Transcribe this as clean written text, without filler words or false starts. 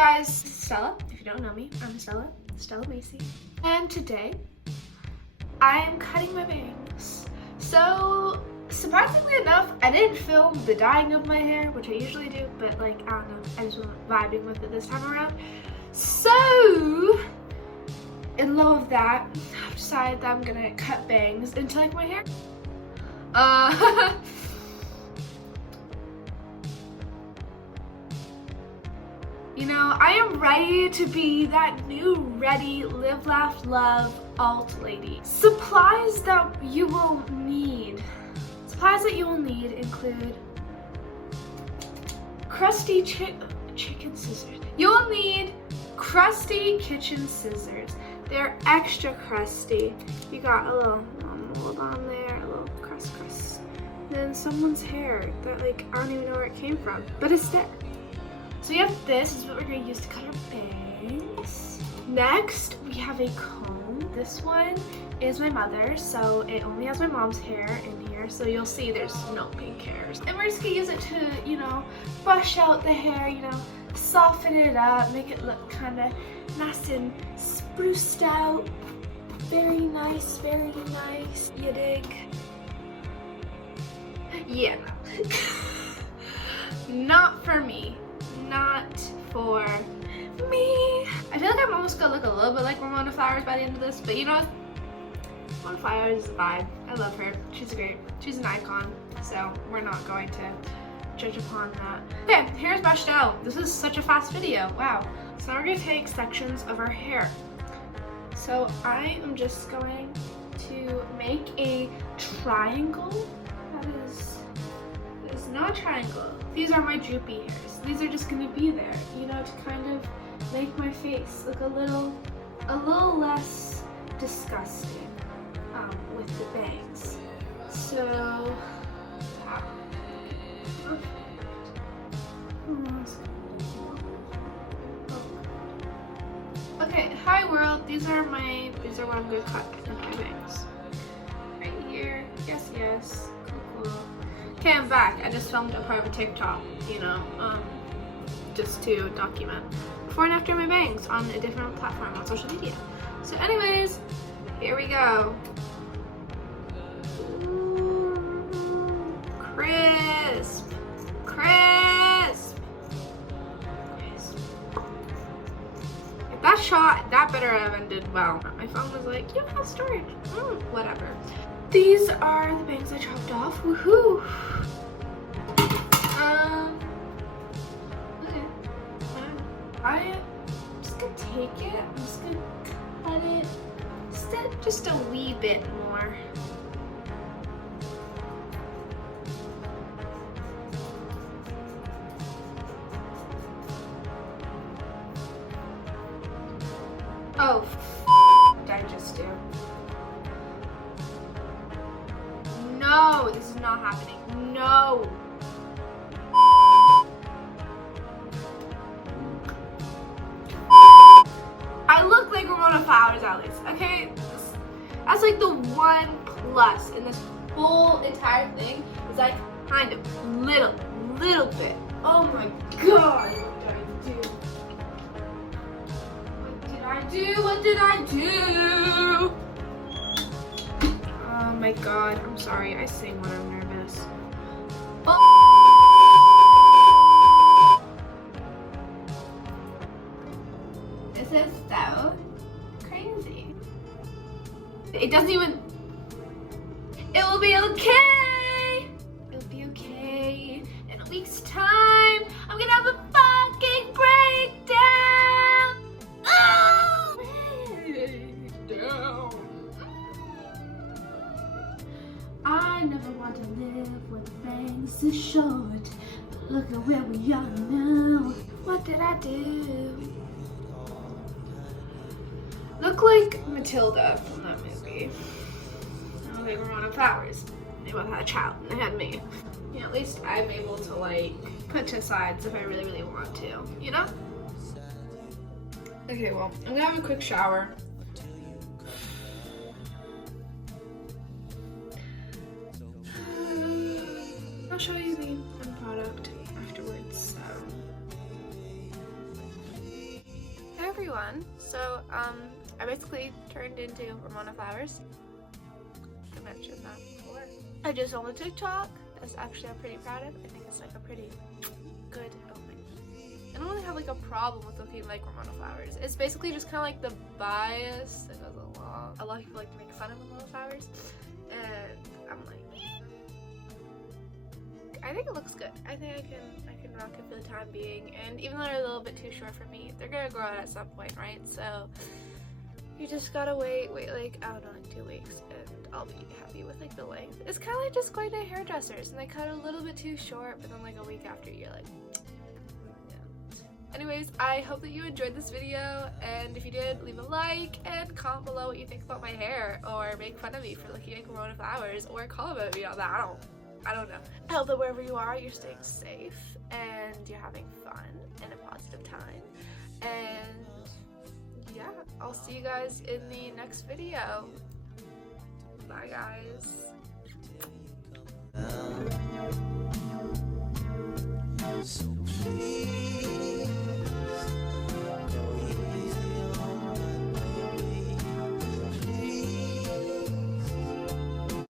guys, this is Stella. If you don't know me, I'm Stella Macy. And today, I am cutting my bangs. So, surprisingly enough, I didn't film the dyeing of my hair, which I usually do, but like, I don't know, I just wasn't vibing with it this time around. So, in lieu of that, I've decided that I'm gonna cut bangs into like my hair. You know, I am ready to be that new ready, live, laugh, love alt lady. Supplies that you will need. Supplies that you will need include crusty chicken scissors. You will need crusty kitchen scissors. They're extra crusty. You got a little mold on there, a little crust. Then someone's hair that like, I don't even know where it came from, but it's there. So you have this is what we're going to use to cut our bangs. Next, we have a comb. This one is my mother's, so it only has my mom's hair in here. So you'll see there's no pink hairs. And we're just going to use it to, you know, brush out the hair, you know, soften it up, make it look kind of nice and spruced out. Very nice, very nice. You dig? Yeah, no. Not for me. Not for me. I feel like I'm almost gonna look a little bit like Ramona Flowers by the end of this, but you know what? Ramona Flowers is a vibe. I love her. She's great. She's an icon, so we're not going to judge upon that. Okay, hair's brushed out. This is such a fast video. Wow. So now we're gonna take sections of our hair. So I am just going to make a triangle. That is not a triangle. These are my droopy hairs. These are just gonna be there, you know, to kind of make my face look a little less disgusting with the bangs. So, okay, hi world. These are what I'm gonna cut in my bangs. Right here. Yes. Cool. Okay, I'm back. I just filmed a part of a TikTok, you know, just to document before and after my bangs on a different platform on social media. So anyways, here we go. Ooh, crisp. If that shot, that better have ended well. My phone was like, you have storage. Whatever. These are the bangs I chopped off. Woohoo! Okay. I'm just gonna take it. I'm just gonna cut it just a wee bit more. Oh, what did I just do? No, this is not happening. No. I look like Ramona Flowers at least, okay? That's like the one plus in this whole entire thing is like kind of little bit. Oh my god, what did I do? Oh my god, I'm sorry, I sing when I'm nervous. Oh. This is so crazy. It doesn't even... It will be okay! It'll be okay. In a week's time, I'm gonna have a fucking breakdown! Oh! Breakdown. I never want to live with bangs is short, but look at where we are now. What did I do? Look like Matilda from that movie. I look like Ramona Flowers. They both had a child and they had me. Yeah, at least I'm able to like put to sides if I really want to, you know? Okay, well, I'm gonna have a quick shower. I'll show you the end product afterwards. So. everyone. So I basically turned into Ramona Flowers. I mentioned that before. I just on the TikTok. That's actually I'm pretty proud of. I think it's like a pretty good opening. I don't really have like a problem with looking like Ramona Flowers. It's basically just kind of like the bias that goes along. A lot of people like to make fun of Ramona Flowers, and I'm like, I think it looks good. I think I can rock it for the time being. And even though they're a little bit too short for me, they're gonna grow out at some point, right? So you just gotta wait like, I don't know, like 2 weeks, and I'll be happy with like the length. It's kind of like just going to hairdressers and they cut it a little bit too short, but then like a week after you're like, yeah. Anyways, I hope that you enjoyed this video, and if you did, leave a like and comment below what you think about my hair, or make fun of me for looking like Ramona Flowers, or comment me on that. I don't know. I hope that wherever you are, you're staying safe and you're having fun and a positive time. And yeah, I'll see you guys in the next video. Bye, guys. So please